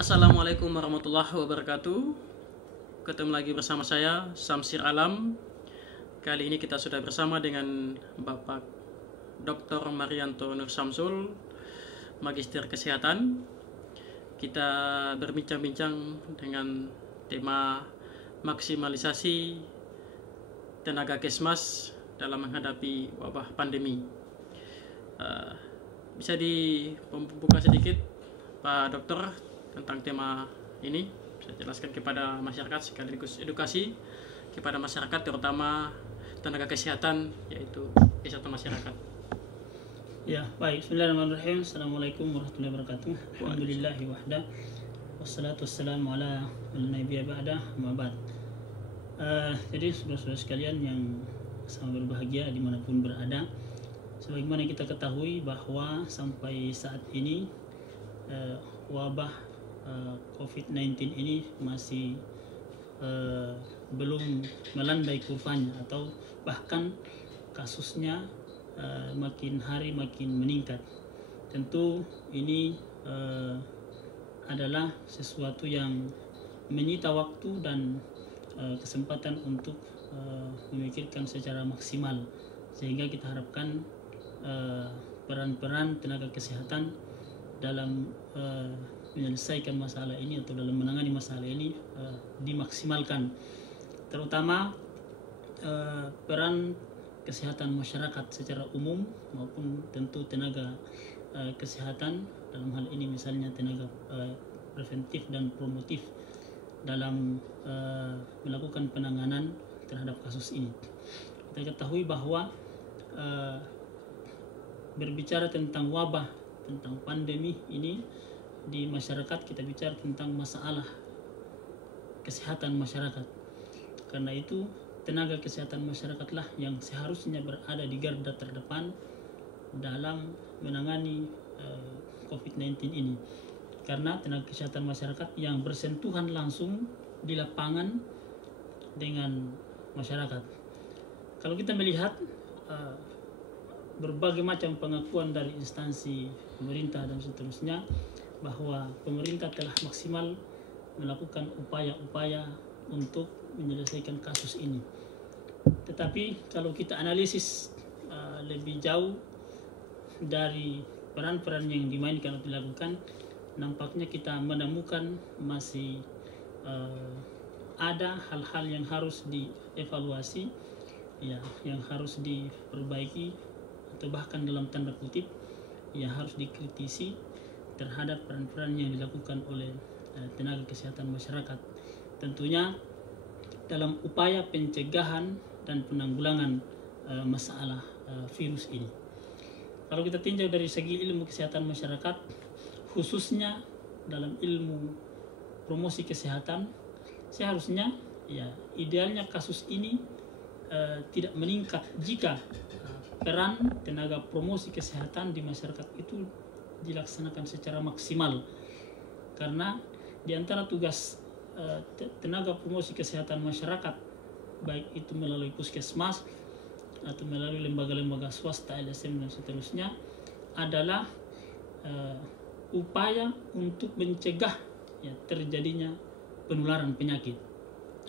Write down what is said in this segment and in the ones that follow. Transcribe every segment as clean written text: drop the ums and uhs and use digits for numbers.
Assalamualaikum warahmatullahi wabarakatuh. Ketemu lagi bersama saya Samsir Alam. Kali ini kita sudah bersama dengan Bapak Dr. Marianto Nur Samsul, Magister Kesehatan. Kita berbincang-bincang dengan tema maksimalisasi tenaga kesmas dalam menghadapi wabah pandemi. Bisa dibuka sedikit Pak Dokter tentang tema ini? Saya jelaskan kepada masyarakat sekaligus edukasi kepada masyarakat, terutama tenaga kesehatan, yaitu kesehatan masyarakat. Ya, baik. Bismillahirrahmanirrahim. Assalamualaikum warahmatullahi wabarakatuh. Alhamdulillahi wahda. Wassalatu wassalamu ala nabiyya ba'da amma ba'd. Jadi saudara-saudara sekalian yang sama berbahagia dimanapun berada, sebagaimana kita ketahui bahwa sampai saat ini wabah COVID-19 ini masih belum melandai kurvanya, atau bahkan kasusnya makin hari makin meningkat. Tentu ini adalah sesuatu yang menyita waktu dan kesempatan untuk memikirkan secara maksimal, sehingga kita harapkan peran-peran tenaga kesehatan dalam menyelesaikan masalah ini atau dalam menangani masalah ini dimaksimalkan, terutama peran kesehatan masyarakat secara umum maupun tentu tenaga kesehatan dalam hal ini, misalnya tenaga preventif dan promotif dalam melakukan penanganan terhadap kasus ini. Kita ketahui bahwa berbicara tentang wabah, tentang pandemi ini di masyarakat, kita bicara tentang masalah kesehatan masyarakat. Karena itu tenaga kesehatan masyarakatlah yang seharusnya berada di garda terdepan dalam menangani COVID-19 ini. Karena tenaga kesehatan masyarakat yang bersentuhan langsung di lapangan dengan masyarakat. Kalau kita melihat berbagai macam pengakuan dari instansi pemerintah dan seterusnya, bahwa pemerintah telah maksimal melakukan upaya-upaya untuk menyelesaikan kasus ini. Tetapi kalau kita analisis lebih jauh dari peran-peran yang dimainkan atau dilakukan, nampaknya kita menemukan masih ada hal-hal yang harus dievaluasi, ya, yang harus diperbaiki, atau bahkan dalam tanda kutip ya harus dikritisi terhadap peran-peran yang dilakukan oleh tenaga kesehatan masyarakat, tentunya dalam upaya pencegahan dan penanggulangan masalah virus ini. Kalau kita tinjau dari segi ilmu kesehatan masyarakat, khususnya dalam ilmu promosi kesehatan, seharusnya ya idealnya kasus ini tidak meningkat jika peran tenaga promosi kesehatan di masyarakat itu dilaksanakan secara maksimal. Karena di antara tugas tenaga promosi kesehatan masyarakat, baik itu melalui puskesmas atau melalui lembaga-lembaga swasta, LSM dan seterusnya, adalah upaya untuk mencegah ya terjadinya penularan penyakit.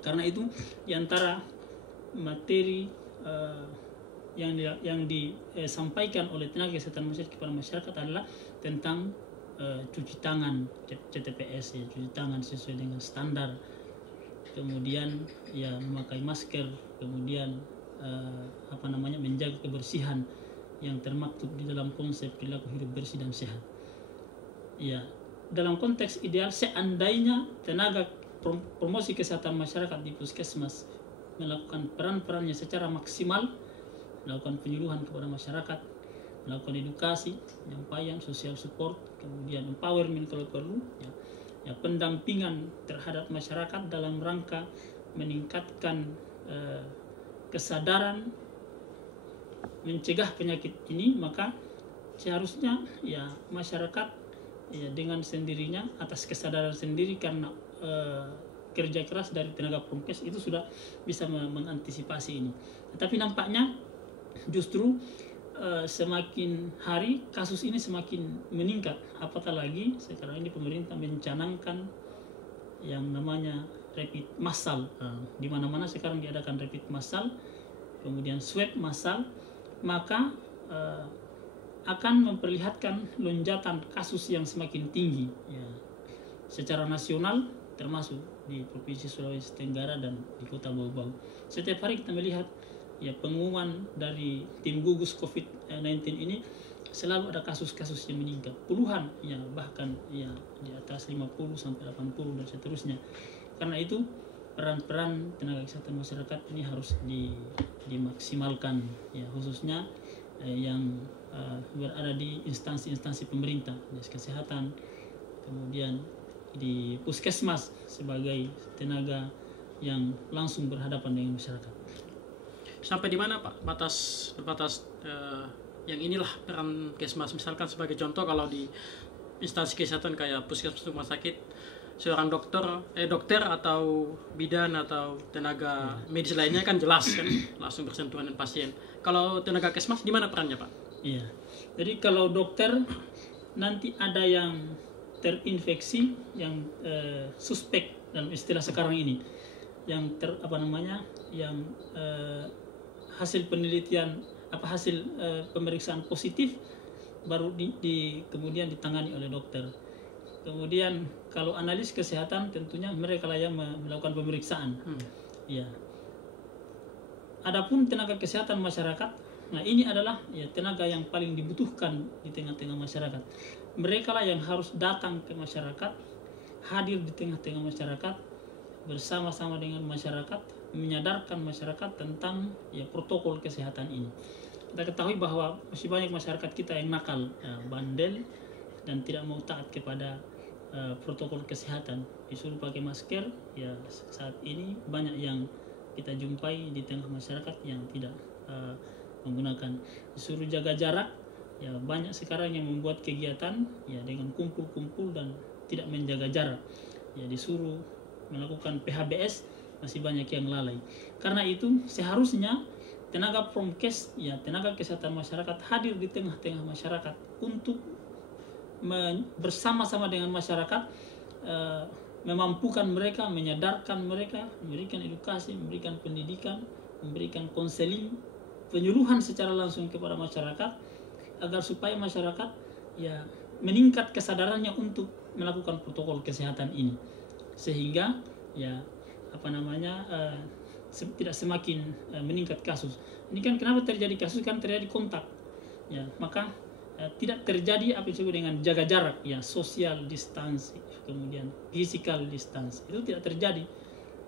Karena itu di antara materi yang disampaikan oleh tenaga kesehatan masyarakat kepada masyarakat adalah tentang cuci tangan, CTPS, ya, cuci tangan sesuai dengan standar, kemudian ya memakai masker, kemudian menjaga kebersihan yang termaktub di dalam konsep perilaku hidup bersih dan sehat. Ya, dalam konteks ideal, seandainya tenaga promosi kesehatan masyarakat di puskesmas melakukan peran-perannya secara maksimal, melakukan penyuluhan kepada masyarakat, melakukan edukasi, penyampaian, social support, kemudian empowerment kalau perlu, ya pendampingan terhadap masyarakat dalam rangka meningkatkan kesadaran mencegah penyakit ini, maka seharusnya ya masyarakat ya dengan sendirinya atas kesadaran sendiri karena kerja keras dari tenaga prokes itu sudah bisa mengantisipasi ini. Tetapi nampaknya justru semakin hari kasus ini semakin meningkat, apatah lagi sekarang ini pemerintah mencanangkan yang namanya rapid massal. Di mana-mana sekarang diadakan rapid massal, kemudian swab massal, maka akan memperlihatkan lonjakan kasus yang semakin tinggi ya, secara nasional termasuk di Provinsi Sulawesi Tenggara dan di Kota Bau-Bau. Setiap hari kita melihat ya pengumuman dari tim gugus COVID-19 ini selalu ada kasus-kasus yang meningkat, puluhan ya, bahkan ya di atas 50 sampai 80 dan seterusnya. Karena itu peran-peran tenaga kesehatan masyarakat ini harus dimaksimalkan ya, khususnya yang berada di instansi-instansi pemerintah, dinas kesehatan, kemudian di puskesmas sebagai tenaga yang langsung berhadapan dengan masyarakat. Sampai di mana Pak batas yang inilah peran Kesmas, misalkan sebagai contoh kalau di instansi kesehatan kayak puskesmas, rumah sakit, seorang dokter atau bidan atau tenaga medis lainnya kan jelas kan langsung bersentuhan dengan pasien. Kalau tenaga Kesmas di mana perannya Pak? Iya. Jadi kalau dokter nanti ada yang terinfeksi, yang suspek dalam istilah sekarang ini, yang yang hasil penelitian hasil pemeriksaan positif baru kemudian ditangani oleh dokter. Kemudian kalau analis kesehatan tentunya mereka lah yang melakukan pemeriksaan. Ya. Adapun tenaga kesehatan masyarakat, nah ini adalah ya tenaga yang paling dibutuhkan di tengah-tengah masyarakat. Mereka lah yang harus datang ke masyarakat, hadir di tengah-tengah masyarakat, bersama-sama dengan masyarakat, menyadarkan masyarakat tentang ya protokol kesehatan ini. Kita ketahui bahwa masih banyak masyarakat kita yang nakal, ya, bandel, dan tidak mau taat kepada protokol kesehatan. Disuruh pakai masker, ya saat ini banyak yang kita jumpai di tengah masyarakat yang tidak menggunakan. Disuruh jaga jarak, ya banyak sekarang yang membuat kegiatan ya dengan kumpul-kumpul dan tidak menjaga jarak. Ya disuruh melakukan PHBS, masih banyak yang lalai. Karena itu seharusnya tenaga promkes, ya tenaga kesehatan masyarakat hadir di tengah-tengah masyarakat untuk bersama-sama dengan masyarakat, memampukan mereka, menyadarkan mereka, memberikan edukasi, memberikan pendidikan, memberikan konseling, penyuluhan secara langsung kepada masyarakat agar supaya masyarakat ya meningkat kesadarannya untuk melakukan protokol kesehatan ini, sehingga ya tidak semakin meningkat kasus. Ini kan kenapa terjadi kasus, kan terjadi kontak ya, maka tidak terjadi apa yang disebut dengan jaga jarak ya, social distance, kemudian physical distance, itu tidak terjadi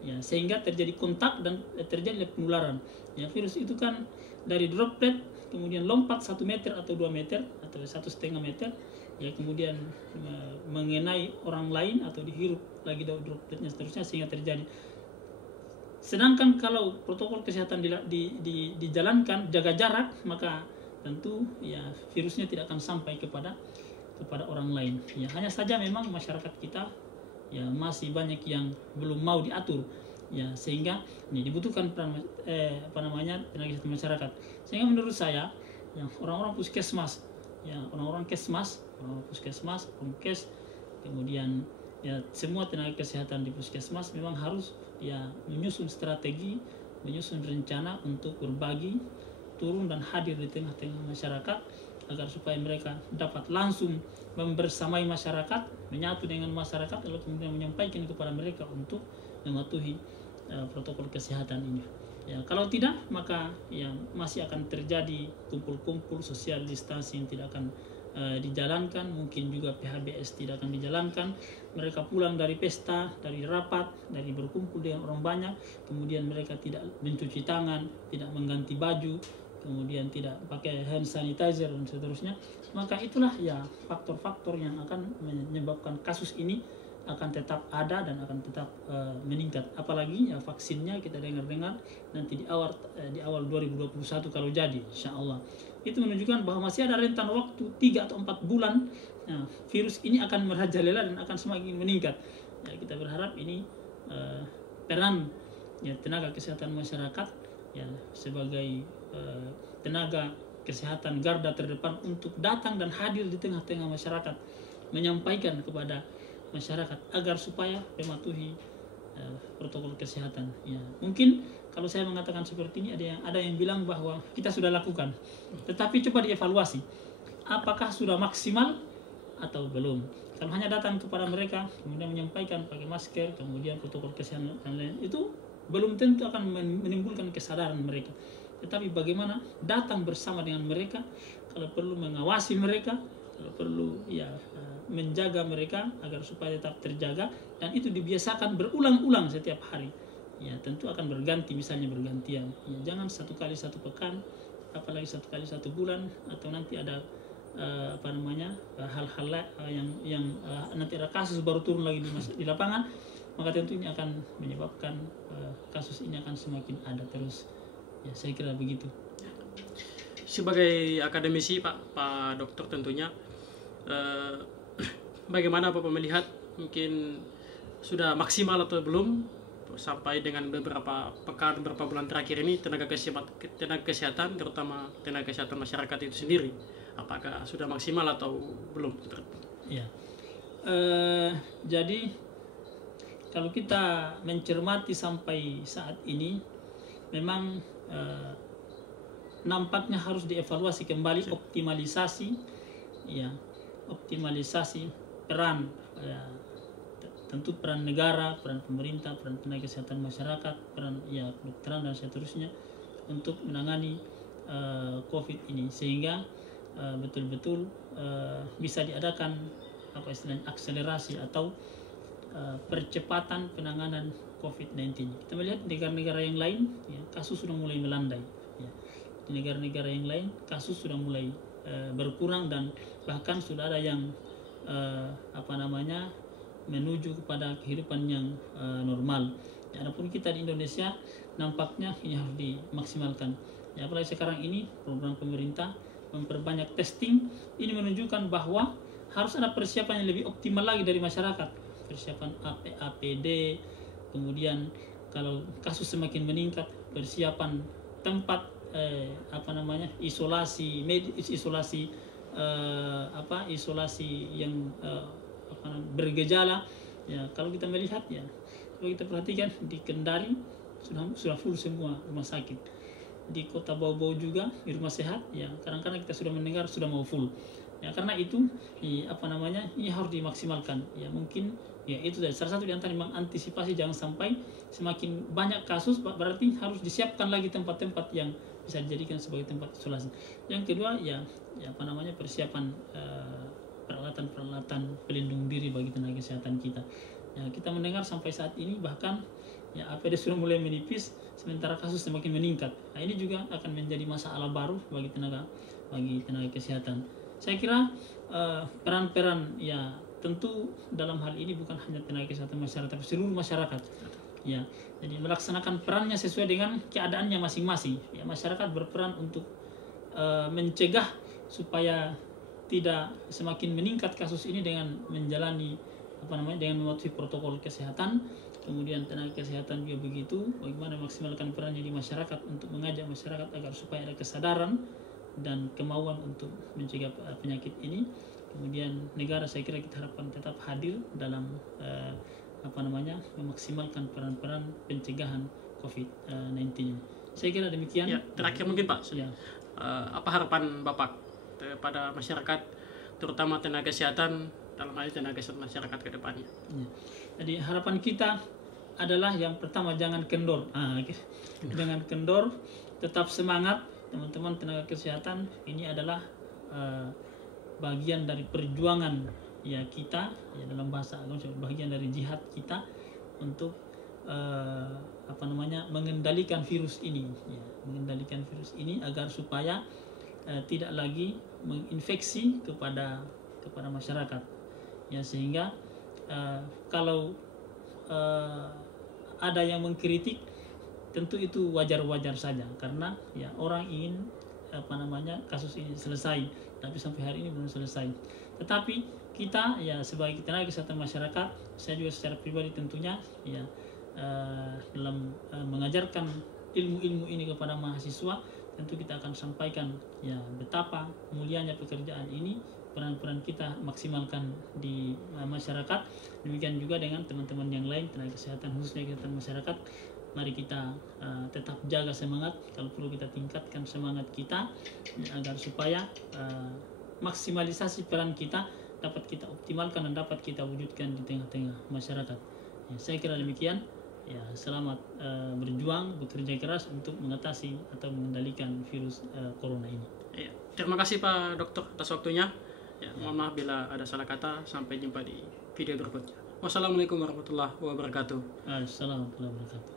ya, sehingga terjadi kontak dan terjadi penularan ya. Virus itu kan dari droplet kemudian lompat 1 meter atau 2 meter atau 1,5 meter ya, kemudian mengenai orang lain atau dihirup lagi dropletnya seterusnya, sehingga terjadi. Sedangkan kalau protokol kesehatan dijalankan, jaga jarak, maka tentu ya virusnya tidak akan sampai kepada orang lain ya. Hanya saja memang masyarakat kita ya masih banyak yang belum mau diatur ya, sehingga ini dibutuhkan peran tenaga kesehatan masyarakat. Sehingga menurut saya yang orang-orang puskesmas ya, orang-orang kesmas, orang puskesmas, promkes, kemudian ya semua tenaga kesehatan di puskesmas memang harus ya menyusun strategi, menyusun rencana untuk berbagi, turun dan hadir di tengah-tengah masyarakat agar supaya mereka dapat langsung membersamai masyarakat, menyatu dengan masyarakat, lalu kemudian menyampaikan kepada mereka untuk mematuhi protokol kesehatan ini. Ya, kalau tidak maka ya masih akan terjadi kumpul-kumpul, social distancing tidak akan dijalankan, mungkin juga PHBS tidak akan dijalankan. Mereka pulang dari pesta, dari rapat, dari berkumpul dengan orang banyak, kemudian mereka tidak mencuci tangan, tidak mengganti baju, kemudian tidak pakai hand sanitizer dan seterusnya. Maka itulah ya faktor-faktor yang akan menyebabkan kasus ini akan tetap ada dan akan tetap meningkat. Apalagi ya vaksinnya kita dengar-dengar nanti di awal 2021 kalau jadi, insya Allah. Itu menunjukkan bahwa masih ada rentan waktu 3 atau 4 bulan, nah, virus ini akan merajalela dan akan semakin meningkat. Ya, kita berharap ini peran ya tenaga kesehatan masyarakat ya sebagai tenaga kesehatan garda terdepan untuk datang dan hadir di tengah-tengah masyarakat, menyampaikan kepada masyarakat agar supaya mematuhi protokol kesehatan. Ya, mungkin kalau saya mengatakan seperti ini ada yang bilang bahwa kita sudah lakukan, tetapi coba dievaluasi, apakah sudah maksimal atau belum. Kalau hanya datang kepada mereka kemudian menyampaikan pakai masker, kemudian protokol kesehatan dan lain, itu belum tentu akan menimbulkan kesadaran mereka. Tetapi bagaimana datang bersama dengan mereka, kalau perlu mengawasi mereka, kalau perlu ya menjaga mereka agar supaya tetap terjaga, dan itu dibiasakan berulang-ulang setiap hari. Ya tentu akan berganti, misalnya bergantian. Ya, jangan satu kali satu pekan, apalagi satu kali satu bulan, atau nanti ada hal-hal yang nanti ada kasus baru turun lagi di lapangan, maka tentu ini akan menyebabkan kasus ini akan semakin ada terus. Ya, saya kira begitu. Sebagai akademisi Pak Dokter tentunya, bagaimana Bapak melihat mungkin sudah maksimal atau belum sampai dengan beberapa bulan terakhir ini tenaga kesehatan terutama tenaga kesehatan masyarakat itu sendiri, apakah sudah maksimal atau belum? Ya, jadi kalau kita mencermati sampai saat ini, memang nampaknya harus dievaluasi kembali, optimalisasi peran, tentu peran negara, peran pemerintah, peran tenaga kesehatan masyarakat, peran kedokteran dan seterusnya untuk menangani COVID ini, sehingga betul-betul bisa diadakan akselerasi atau percepatan penanganan COVID-19. Kita melihat negara-negara yang lain, ya, kasus sudah mulai melandai. Ya. Di negara-negara yang lain kasus sudah mulai berkurang, dan bahkan sudah ada yang menuju kepada kehidupan yang normal. Ya, adapun kita di Indonesia nampaknya ini harus dimaksimalkan. Ya, apalagi sekarang ini program pemerintah memperbanyak testing, ini menunjukkan bahwa harus ada persiapan yang lebih optimal lagi dari masyarakat. Persiapan APD, kemudian kalau kasus semakin meningkat, persiapan tempat isolasi yang bergejala. Ya, kalau kita melihat, ya, kalau kita perhatikan di Kendari sudah full semua rumah sakit. Di kota Bau-Bau juga di rumah sehat, ya, kadang-kadang kita sudah mendengar sudah mau full. Ya, karena itu ini harus dimaksimalkan. Ya, mungkin ya itu salah satu di antara mengantisipasi jangan sampai semakin banyak kasus, berarti harus disiapkan lagi tempat-tempat yang bisa dijadikan sebagai tempat isolasi. Yang kedua, persiapan peralatan pelindung diri bagi tenaga kesehatan kita. Ya, kita mendengar sampai saat ini bahkan ya APD sudah mulai menipis sementara kasus semakin meningkat. Nah, ini juga akan menjadi masalah baru bagi tenaga kesehatan. Saya kira peran-peran, ya tentu dalam hal ini bukan hanya tenaga kesehatan masyarakat, tapi seluruh masyarakat. Ya, jadi melaksanakan perannya sesuai dengan keadaannya masing-masing. Ya, masyarakat berperan untuk mencegah supaya tidak semakin meningkat kasus ini dengan menjalani dengan mematuhi protokol kesehatan. Kemudian tenaga kesehatan juga begitu, bagaimana maksimalkan perannya di masyarakat untuk mengajak masyarakat agar supaya ada kesadaran dan kemauan untuk mencegah penyakit ini. Kemudian negara, saya kira kita harapkan tetap hadir dalam memaksimalkan peran-peran pencegahan COVID-19. Saya kira demikian. Ya, terakhir mungkin Pak, ya. Apa harapan Bapak kepada masyarakat, terutama tenaga kesehatan, dalam hal tenaga kesehatan masyarakat ke depannya? Ya. Jadi harapan kita adalah yang pertama, jangan kendor. Jangan kendor, tetap semangat teman-teman tenaga kesehatan. Ini adalah bagian dari perjuangan ya kita, ya dalam bahasa agama bagian dari jihad kita untuk mengendalikan virus ini, ya, mengendalikan virus ini agar supaya tidak lagi menginfeksi kepada masyarakat, ya, sehingga kalau ada yang mengkritik, tentu itu wajar-wajar saja, karena ya orang ingin kasus ini selesai, tapi sampai hari ini belum selesai. Tetapi kita ya sebagai tenaga kesehatan masyarakat, saya juga secara pribadi tentunya ya dalam mengajarkan ilmu-ilmu ini kepada mahasiswa, tentu kita akan sampaikan ya betapa mulianya pekerjaan ini, peran-peran kita maksimalkan di masyarakat. Demikian juga dengan teman-teman yang lain tenaga kesehatan, khususnya kesehatan masyarakat. Mari kita tetap jaga semangat, kalau perlu kita tingkatkan semangat kita agar supaya maksimalisasi peran kita dapat kita optimalkan dan dapat kita wujudkan di tengah-tengah masyarakat. Ya, saya kira demikian. Ya, selamat berjuang, bekerja keras untuk mengatasi atau mengendalikan virus corona ini. Ya, terima kasih Pak Dokter atas waktunya. Ya, mohon maaf bila ada salah kata. Sampai jumpa di video berikutnya. Wassalamualaikum warahmatullahi wabarakatuh. Assalamualaikum warahmatullahi wabarakatuh.